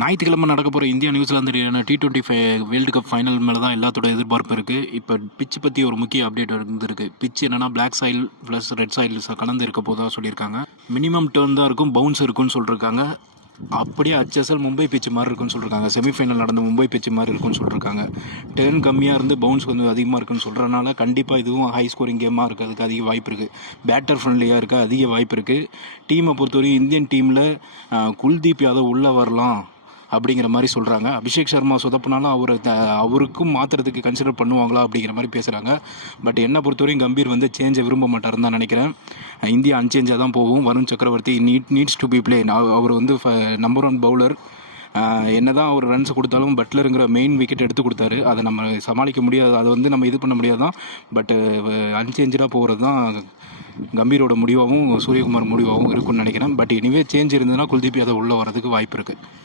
ஞாயிற்றுக்கிழமை நடக்க போகிற இந்தியா நியூசிலாந்து இடையான T20 வேர்ல்டு கப் ஃபைனல் மேலே தான் எல்லாத்தோட எதிர்பார்ப்பு இருக்குது. இப்போ பிச்சு பற்றி ஒரு முக்கிய அப்டேட் இருந்திருக்கு. பிச் என்னன்னா black soil plus red soil கலந்து இருக்க போதா சொல்லியிருக்காங்க. மினிமம் டர்ன் தான் இருக்கும், பவுன்ஸ் இருக்குன்னு சொல்லியிருக்காங்க. அப்படியே HSL மும்பை பிச்சு மாதிரி இருக்குன்னு சொல்லியிருக்காங்க. செமிஃபைனல் நடந்த மும்பை பிச்சு மாதிரி இருக்குன்னு சொல்லியிருக்காங்க. டர்ன் கம்மியாக இருந்து பவுன்ஸ் கொஞ்சம் அதிகமாக இருக்குன்னு சொல்கிறனால கண்டிப்பாக இதுவும் ஹை ஸ்கோரிங் கேமாக இருக்கிறதுக்கு அதிக வாய்ப்பு இருக்குது. பேட்டர் ஃப்ரெண்ட்லியாக இருக்க அதிக வாய்ப்பு இருக்குது. டீமை பொறுத்தவரைக்கும் இந்தியன் டீமில் குல்தீப் யாதவ் உள்ளே வரலாம் அப்படிங்கிற மாதிரி சொல்கிறாங்க. அபிஷேக் சர்மா சொதப்பினாலும் அவருக்கும் மாற்றுறதுக்கு கன்சிடர் பண்ணுவாங்களா அப்படிங்கிற மாதிரி பேசுகிறாங்க. பட் என்னை பொறுத்தவரையும் கம்பீர் வந்து சேஞ்சை விரும்ப மாட்டாருன்னு தான் நினைக்கிறேன். இந்தியா அன்சேஞ்சாக தான் போகும். வருண் சக்கரவர்த்தி நீட்ஸ் டு பி பிளே. அவர் வந்து நம்பர் 1 பவுலர். என்ன தான் அவர் ரன்ஸ் கொடுத்தாலும் பட்லருங்கிற மெயின் விக்கெட் எடுத்து கொடுத்தாரு. அதை நம்ம சமாளிக்க முடியாது, அதை வந்து நம்ம இது பண்ண முடியாது தான். பட்டு அன்சேஞ்சாக போகிறது தான் கம்பீரோட முடிவாகவும் சூரியகுமார் முடிவாகவும் இருக்குன்னு நினைக்கிறேன். பட் எனிவே சேஞ்ச் இருந்ததுன்னா குல்தீப் யாதவ் உள்ளே வரதுக்கு வாய்ப்பு இருக்குது.